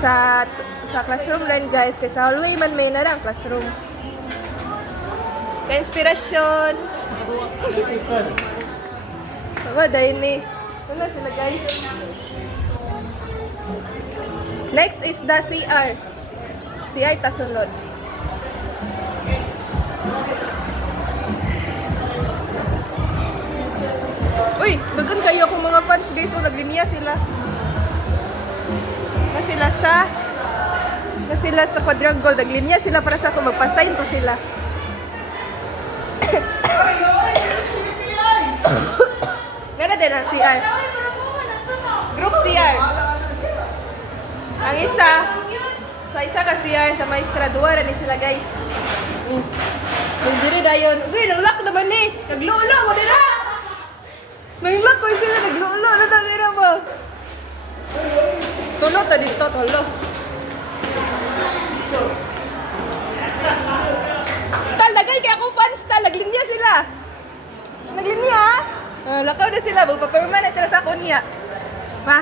sa classroom rin guys. Kaya sa hallway man may narang classroom. Kaya inspirasyon. Diba, dahil ni. Wala sila guys. Next is the CR. CR tasunod. Uy, bagan kayo akong mga fans guys. O, naglinya sila. Na sila sa quadrangle. Naglinya sila para sa ako. Magpasign to sila. Gana din ang CR. Group CR. Ang isa, sa isa ka CR, sa maestra, duwara ni sila guys. Nagdiri dayon. Uy, nag-lock naman eh. Naglulo mo din ha. Nag-lock ko sila, naglulo. Ano na nila mo? Tulo ta dito, tulo. Talagay kaya akong fans tal. Naglinya sila. Naglinya ha? Lakaw na sila. Magpaperma na sila sa kunya. Ma?